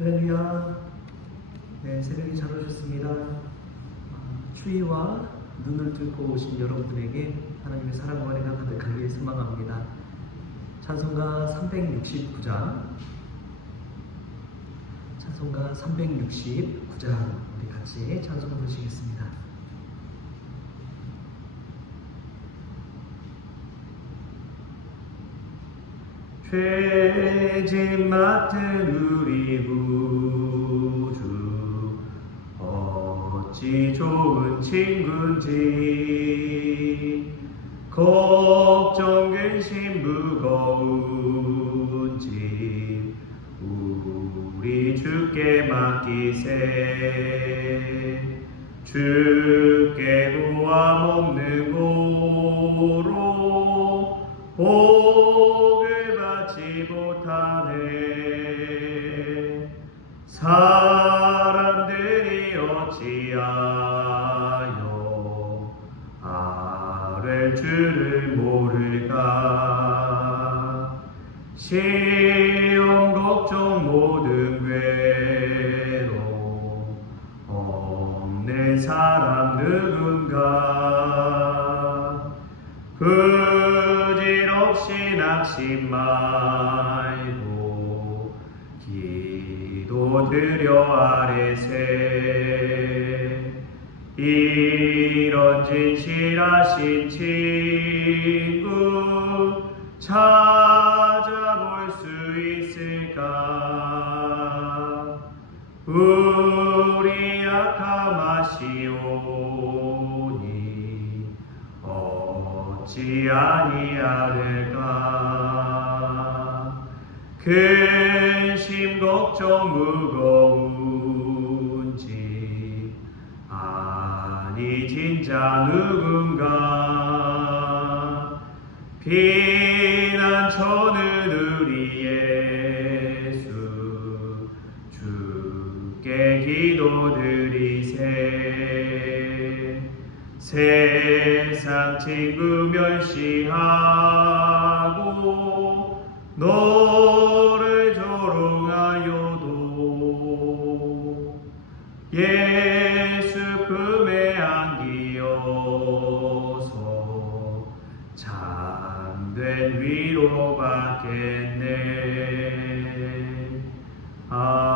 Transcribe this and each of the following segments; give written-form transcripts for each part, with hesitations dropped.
할렐루야. 네, 새벽이 잘 오셨습니다. 추위와 눈을 뚫고 오신 여러분들에게 하나님의 사랑과 은혜가 가득하길 소망합니다. 찬송가 369장 우리 같이 찬송 부르시겠습니다. 죄짐 맡은 우리 구주 어찌 좋은 친구인지, 걱정 근심 무거운 짐 우리 주께 맡기세. 주께 구함 없는 고로 복을 받지 못하네. 사람들이 어찌하여 아랠 줄을 모를까. 시험 걱정 모든 괴로움 없는 사람 누군가. 부질없이 낙심 말고 기도드려 아뢰세. 이런 진실하신 친구 찾아볼 수 있을까. 우리 약함하시오니 어찌 아니하리까. 근심 걱정 무거운지 아니 진짜 누군가. 피난처는 우리 예수 주께 기도드리세. 세상 친구 멸시하고 너를 조롱하여도 예수 품에 안기어서 참된 위로 받겠네. 아멘.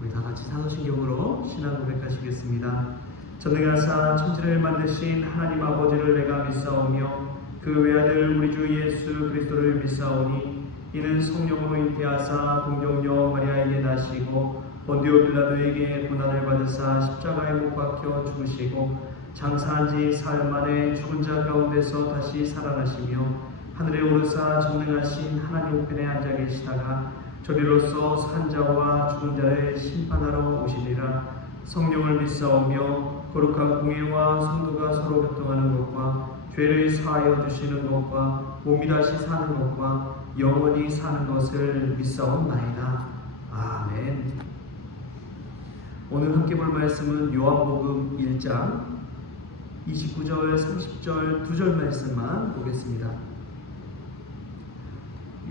우리 다 같이 사도신경으로 신앙 고백하시겠습니다. 전능하사 천지를 만드신 하나님 아버지를 내가 믿사오며 그 외아들 우리 주 예수 그리스도를 믿사오니 이는 성령으로 잉태하사 동정녀 마리아에게 나시고 본디오 빌라도에게 고난을 받으사 십자가에 못 박혀 죽으시고 장사한 지 사흘 만에 죽은 자 가운데서 다시 살아나시며 하늘에 오르사 전능하신 하나님 우편에 앉아 계시다가 저리로서 산 자와 죽은 자를 심판하러 오시리라. 성령을 믿사오며 거룩한 공예와 성도가 서로 교통하는 것과 죄를 사하여 주시는 것과 몸이 다시 사는 것과 영원히 사는 것을 믿사옵나이다. 아멘. 오늘 함께 볼 말씀은 요한복음 1장 29절 30절 2절 말씀만 보겠습니다.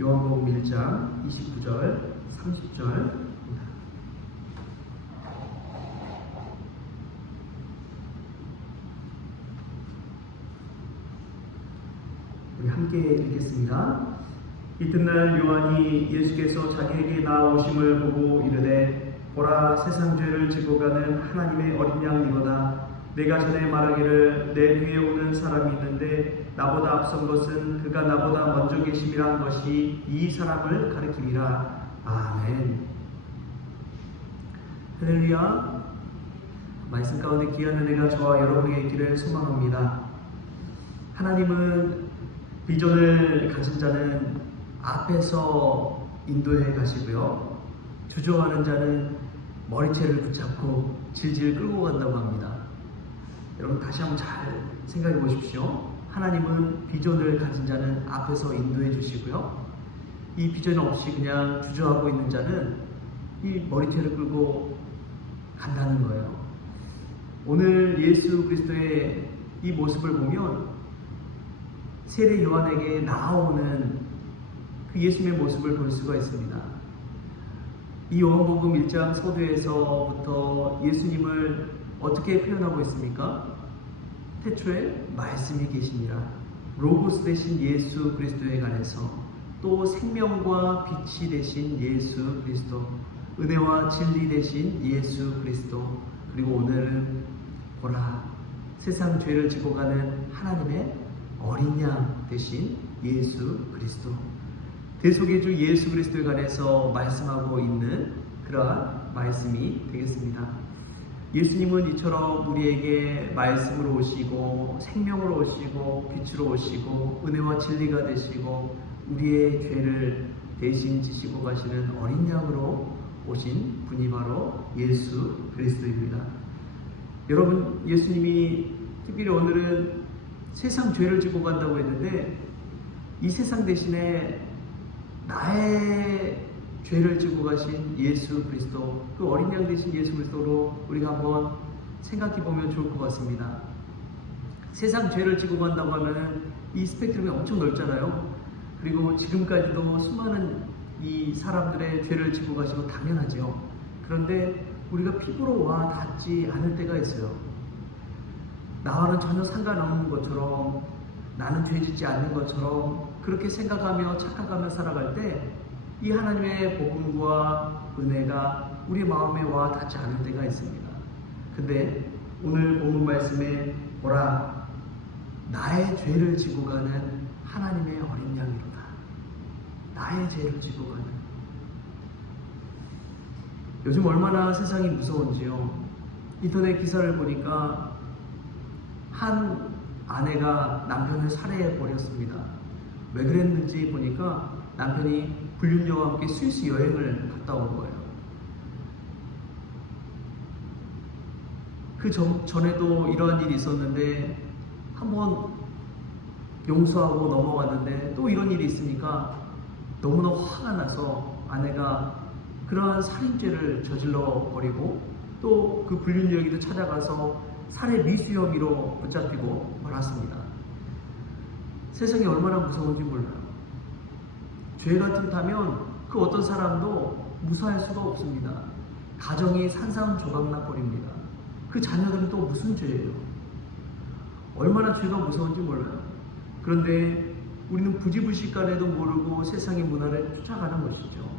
요한복음 1장 29절 30절 우리 함께 읽겠습니다. 이튿날 요한이 예수께서 자기에게 나아오심을 보고 이르되 보라, 세상 죄를 지고 가는 하나님의 어린 양이로다. 내가 전에 말하기를 내 뒤에 오는 사람이 있는데 나보다 앞선 것은 그가 나보다 먼저 계심이라 한 것이 이 사람을 가리킴이라. 아멘. 할렐루야. 말씀 가운데 귀한 은혜가 저와 여러분에게 있기를 소망합니다. 하나님은 비전을 가진 자는 앞에서 인도해 가시고요, 주저하는 자는 머리채를 붙잡고 질질 끌고 간다고 합니다. 여러분 다시 한번 잘 생각해 보십시오. 하나님은 비전을 가진 자는 앞에서 인도해 주시고요, 이 비전 없이 그냥 주저하고 있는 자는 이 머리채를 끌고 간다는 거예요. 오늘 예수 그리스도의 이 모습을 보면 세례 요한에게 나아오는 그 예수님의 모습을 볼 수가 있습니다. 이 요한복음 1장 서두에서부터 예수님을 어떻게 표현하고 있습니까? 태초에 말씀이 계시니라. 로고스 되신 예수 그리스도에 관해서, 또 생명과 빛이 되신 예수 그리스도, 은혜와 진리 되신 예수 그리스도, 그리고 오늘은 보라, 세상 죄를 지고 가는 하나님의 어린 양 되신 예수 그리스도, 대속의 주 예수 그리스도에 관해서 말씀하고 있는 그러한 말씀이 되겠습니다. 예수님은 이처럼 우리에게 말씀으로 오시고 생명으로 오시고 빛으로 오시고 은혜와 진리가 되시고 우리의 죄를 대신 지시고 가시는 어린 양으로 오신 분이 바로 예수 그리스도입니다. 여러분, 예수님이 특별히 오늘은 세상 죄를 지고 간다고 했는데, 이 세상 대신에 나의 죄를 지고 가신 예수 그리스도, 그 어린 양 되신 예수 그리스도로 우리가 한번 생각해 보면 좋을 것 같습니다. 세상 죄를 지고 간다고 하면은 이 스펙트럼이 엄청 넓잖아요. 그리고 지금까지도 수많은 이 사람들의 죄를 지고 가시고 당연하죠. 그런데 우리가 피부로 와 닿지 않을 때가 있어요. 나와는 전혀 상관없는 것처럼, 나는 죄 짓지 않는 것처럼 그렇게 생각하며 착각하며 살아갈 때 이 하나님의 복음과 은혜가 우리 마음에 와 닿지 않을 때가 있습니다. 근데 오늘 본문 말씀에 보라, 나의 죄를 지고 가는 하나님의 어린 양이로다. 나의 죄를 지고 가는. 요즘 얼마나 세상이 무서운지요. 인터넷 기사를 보니까 한 아내가 남편을 살해해 버렸습니다. 왜 그랬는지 보니까 남편이 불륜녀와 함께 스위스 여행을 갔다 온 거예요. 그 전에도 이러한 일이 있었는데 한번 용서하고 넘어갔는데 또 이런 일이 있으니까 너무나 화가 나서 아내가 그러한 살인죄를 저질러 버리고 또 그 불륜 여기도 찾아가서 살해 미수 혐의로 붙잡히고 말았습니다. 세상이 얼마나 무서운지 몰라요. 죄 같은 타면 그 어떤 사람도 무사할 수가 없습니다. 가정이 산산조각나 버립니다. 그 자녀들은 또 무슨 죄예요? 얼마나 죄가 무서운지 몰라요. 그런데 우리는 부지불식간에도 모르고 세상의 문화를 쫓아가는 것이죠.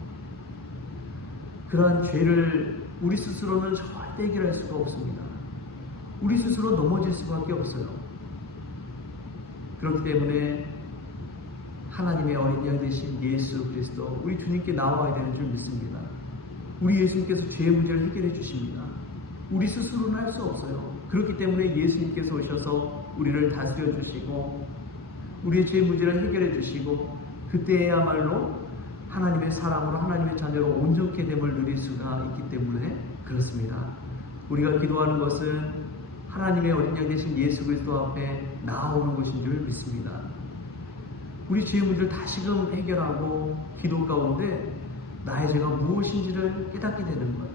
그러한 죄를 우리 스스로는 절대 해결할 수가 없습니다. 우리 스스로 넘어질 수밖에 없어요. 그렇기 때문에 하나님의 어린 양 되신 예수 그리스도, 우리 주님께 나와야 되는 줄 믿습니다. 우리 예수님께서 죄의 문제를 해결해 주십니다. 우리 스스로는 할 수 없어요. 그렇기 때문에 예수님께서 오셔서 우리를 다스려 주시고 우리의 죄의 문제를 해결해 주시고 그때야말로 하나님의 사람으로 하나님의 자녀로 온전케 됨을 누릴 수가 있기 때문에 그렇습니다. 우리가 기도하는 것은 하나님의 어린 양 되신 예수 그리스도 앞에 나아오는 것인 줄 믿습니다. 우리 죄의 문제를 다시금 해결하고 기도 가운데 나의 죄가 무엇인지를 깨닫게 되는 거예요.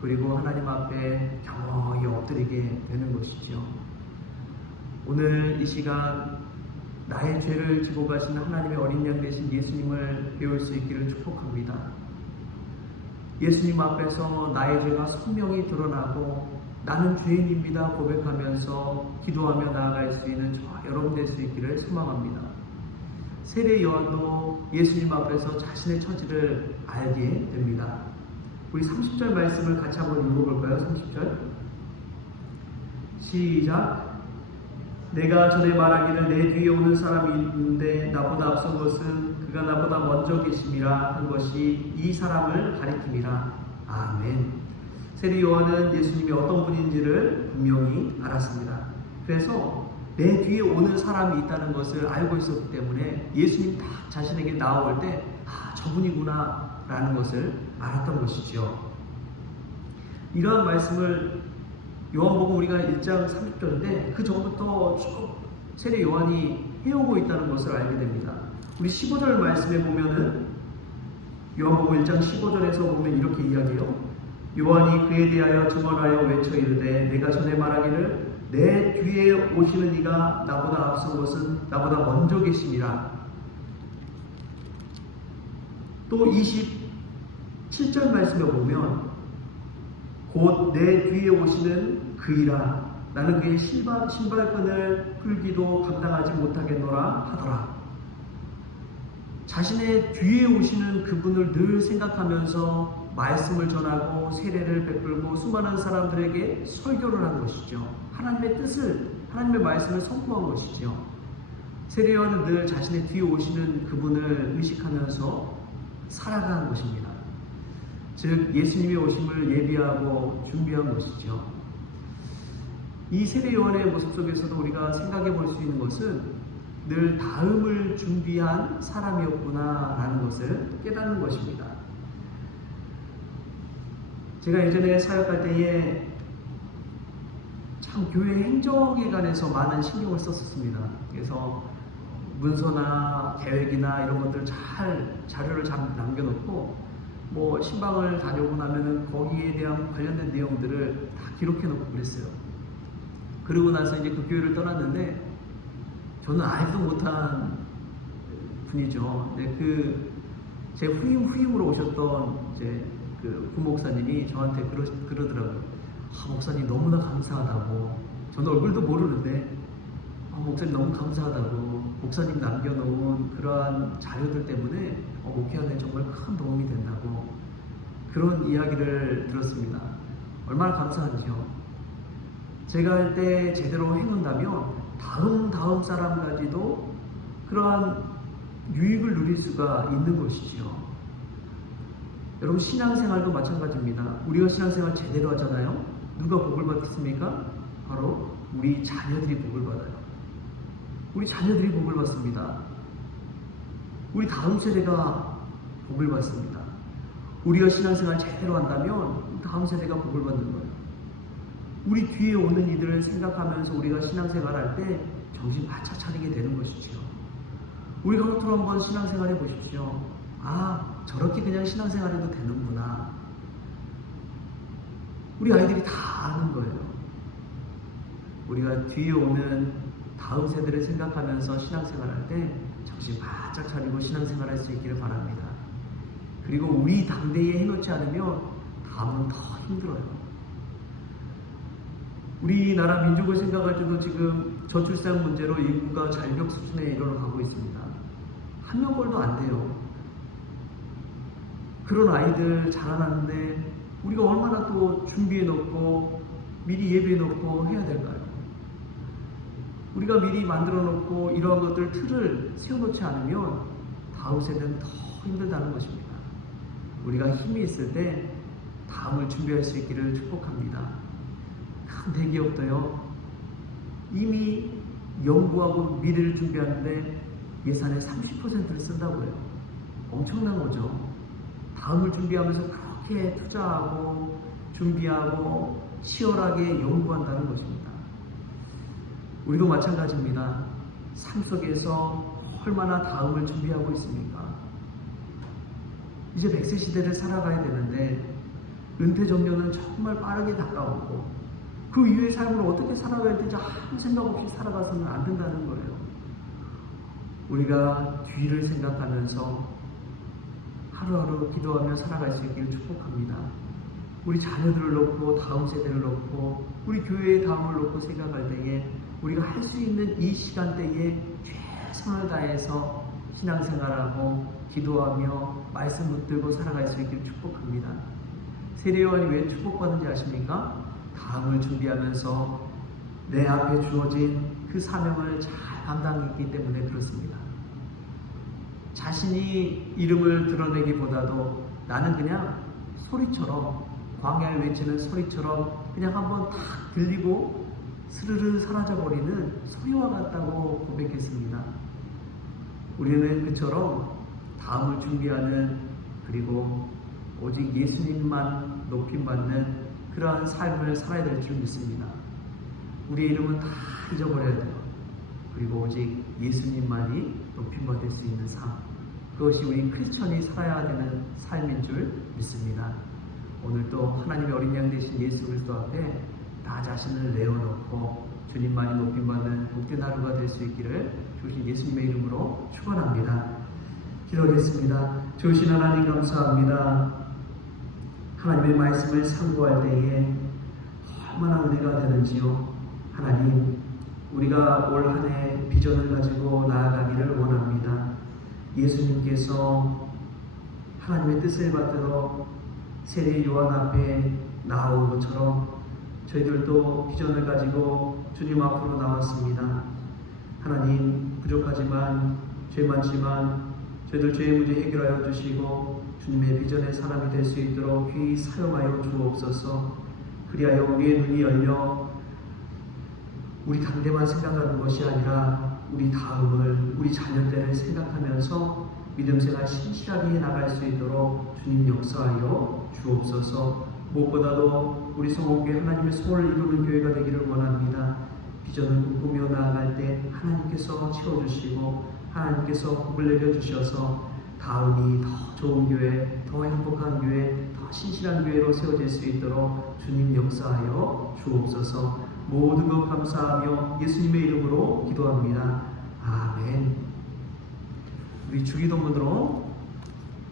그리고 하나님 앞에 겸허히 엎드리게 되는 것이죠. 오늘 이 시간 나의 죄를 지고 가신 하나님의 어린 양 되신 예수님을 배울 수 있기를 축복합니다. 예수님 앞에서 나의 죄가 선명히 드러나고 나는 죄인입니다 고백하면서 기도하며 나아갈 수 있는 저와 여러분 될 수 있기를 소망합니다. 세례 요한도 예수님 앞에서 자신의 처지를 알게 됩니다. 우리 30절 말씀을 같이 한번 읽어볼까요? 30절 시작. 내가 전에 말하기를 내 뒤에 오는 사람이 있는데 나보다 앞선 것은 그가 나보다 먼저 계심이라 한 것이 이 사람을 가리킴이라. 아멘. 세례 요한은 예수님이 어떤 분인지를 분명히 알았습니다. 그래서 내 뒤에 오는 사람이 있다는 것을 알고 있었기 때문에 예수님 딱 자신에게 나올 때 저분이구나 라는 것을 알았던 것이죠. 이러한 말씀을 요한복음 우리가 1장 30절인데 그 전부터 쭉 세례 요한이 해오고 있다는 것을 알게 됩니다. 우리 15절 말씀에 보면은 요한복음 1장 15절에서 보면 이렇게 이야기해요. 요한이 그에 대하여 증언하여 외쳐 이르되 내가 전에 말하기를 내 뒤에 오시는 이가 나보다 앞선 것은 나보다 먼저 계심이라. 또 27절 말씀에 보면 곧 내 뒤에 오시는 그이라 나는 그의 신발끈을 풀기도 감당하지 못하겠노라 하더라. 자신의 뒤에 오시는 그분을 늘 생각하면서 말씀을 전하고 세례를 베풀고 수많은 사람들에게 설교를 한 것이죠. 하나님의 뜻을, 하나님의 말씀을 선포한 것이죠. 세례 요한은 늘 자신의 뒤에 오시는 그분을 의식하면서 살아가는 것입니다. 즉 예수님의 오심을 예비하고 준비한 것이죠. 이 세례 요한의 모습 속에서도 우리가 생각해 볼 수 있는 것은 늘 다음을 준비한 사람이었구나라는 것을 깨닫는 것입니다. 제가 예전에 사역할 때에 참 교회 행정에 관해서 많은 신경을 썼었습니다. 그래서 문서나 계획이나 이런 것들 자료를 잘 남겨놓고 신방을 다녀오고 나면은 거기에 대한 관련된 내용들을 다 기록해놓고 그랬어요. 그러고 나서 이제 그 교회를 떠났는데 저는 알지도 못한 분이죠. 근데 제 후임으로 오셨던 이제 그 부목사님이 저한테 그러더라고요. 목사님 너무나 감사하다고. 저는 얼굴도 모르는데 목사님 너무 감사하다고. 목사님 남겨놓은 그러한 자료들 때문에 목회하는 데 정말 큰 도움이 된다고. 그런 이야기를 들었습니다. 얼마나 감사한지요. 제가 할 때 제대로 해놓는다면 다음 사람까지도 그러한 유익을 누릴 수가 있는 것이지요. 여러분 신앙생활도 마찬가지입니다. 우리가 신앙생활 제대로 하잖아요. 누가 복을 받겠습니까? 바로 우리 자녀들이 복을 받아요. 우리 자녀들이 복을 받습니다. 우리 다음 세대가 복을 받습니다. 우리가 신앙생활 제대로 한다면 다음 세대가 복을 받는 거예요. 우리 뒤에 오는 이들을 생각하면서 우리가 신앙생활 할 때 정신 바짝 차리게 되는 것이죠. 우리가 겉으로 한번 신앙생활 해보십시오. 저렇게 그냥 신앙생활 해도 되는구나. 우리 아이들이 다 아는 거예요. 우리가 뒤에 오는 다음 세대를 생각하면서 신앙생활 할 때 정신 바짝 차리고 신앙생활 할 수 있기를 바랍니다. 그리고 우리 당대에 해놓지 않으면 다음은 더 힘들어요. 우리나라 민족을 생각할 때도 지금 저출산 문제로 인구가 절벽 수준에 이르러가고 있습니다. 한 명꼴도 안 돼요. 그런 아이들 자라나는데 우리가 얼마나 또 준비해놓고 미리 예비해놓고 해야 될까요? 우리가 미리 만들어놓고 이러한 것들 틀을 세워놓지 않으면 다음 세대는 더 힘들다는 것입니다. 우리가 힘이 있을 때 다음을 준비할 수 있기를 축복합니다. 큰 대기업도요, 이미 연구하고 미래를 준비하는데 예산의 30%를 쓴다고 해요. 엄청난 거죠. 다음을 준비하면서 그렇게 투자하고 준비하고 치열하게 연구한다는 것입니다. 우리도 마찬가지입니다. 삶 속에서 얼마나 다음을 준비하고 있습니까? 이제 100세 시대를 살아가야 되는데 은퇴 정년은 정말 빠르게 다가오고 그 이후의 삶을 어떻게 살아가야 될지 아무 생각 없이 살아가서는 안 된다는 거예요. 우리가 뒤를 생각하면서 하루하루 기도하며 살아갈 수 있기를 축복합니다. 우리 자녀들을 놓고 다음 세대를 놓고 우리 교회의 다음을 놓고 생각할 때에 우리가 할 수 있는 이 시간대에 최선을 다해서 신앙생활하고 기도하며 말씀 붙들고 살아갈 수 있기를 축복합니다. 세례 요한이 왜 축복받는지 아십니까? 다음을 준비하면서 내 앞에 주어진 그 사명을 잘 감당했기 때문에 그렇습니다. 자신이 이름을 드러내기보다도 나는 그냥 소리처럼, 광야에 외치는 소리처럼 그냥 한번 탁 들리고 스르르 사라져버리는 소리와 같다고 고백했습니다. 우리는 그처럼 다음을 준비하는, 그리고 오직 예수님만 높임받는 그러한 삶을 살아야 될 줄 믿습니다. 우리의 이름은 다 잊어버려야 돼요. 그리고 오직 예수님만이 높임받을 수 있는 삶, 그것이 우리 크리스천이 살아야 되는 삶인 줄 믿습니다. 오늘 또 하나님의 어린 양 되신 예수 그리스도 앞에 나 자신을 내어놓고 주님만이 높임받는 복된 하루가 될 수 있기를 주신 예수님의 이름으로 축원합니다. 기도하겠습니다. 좋으신 하나님 감사합니다. 하나님의 말씀을 상고할 때에 얼마나 은혜가 되는지요. 하나님, 우리가 올 한 해 비전을 가지고 나아가기를 원합니다. 예수님께서 하나님의 뜻을 받들어 세례 요한 앞에 나온 것처럼 저희들도 비전을 가지고 주님 앞으로 나왔습니다. 하나님, 부족하지만 죄 많지만 저희들 죄의 문제 해결하여 주시고 주님의 비전의 사람이 될 수 있도록 귀히 사용하여 주옵소서. 그리하여 우리의 눈이 열려 우리 당대만 생각하는 것이 아니라 우리 다음을, 우리 자녀들을 생각하면서 믿음 생활 신실하게 나갈 수 있도록 주님 역사하여 주옵소서. 무엇보다도 우리 성호교회 하나님의 소원을 이루는 교회가 되기를 원합니다. 비전을 꿈꾸며 나아갈 때 하나님께서 채워주시고 하나님께서 복을 내려주셔서 다음이 더 좋은 교회, 더 행복한 교회, 더 신실한 교회로 세워질 수 있도록 주님 역사하여 주옵소서. 모든 것 감사하며 예수님의 이름으로 기도합니다. 아멘. 우리 주기도문으로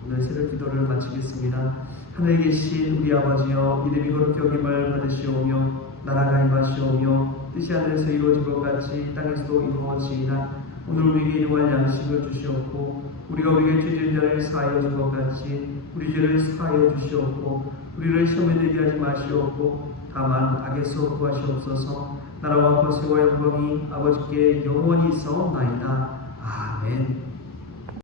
오늘 새벽 기도를 마치겠습니다. 하늘에 계신 우리 아버지여, 이름이 거룩히 여김을 받으시오며 나라가 임하시오며 뜻이 하늘에서 이루어진 것 같이 땅에서도 이루어지이다. 오늘 우리에게 일용할 양식을 주시옵고 우리가 우리에게 죄 지은 자를 사하여 준 것 같이 우리 죄를 사하여 주시옵고 우리를 시험에 들게 하지 마시옵고 다만 악에서 구하시옵소서. 나라와 권세와 영광이 아버지께 영원히 있어나이다. 아멘.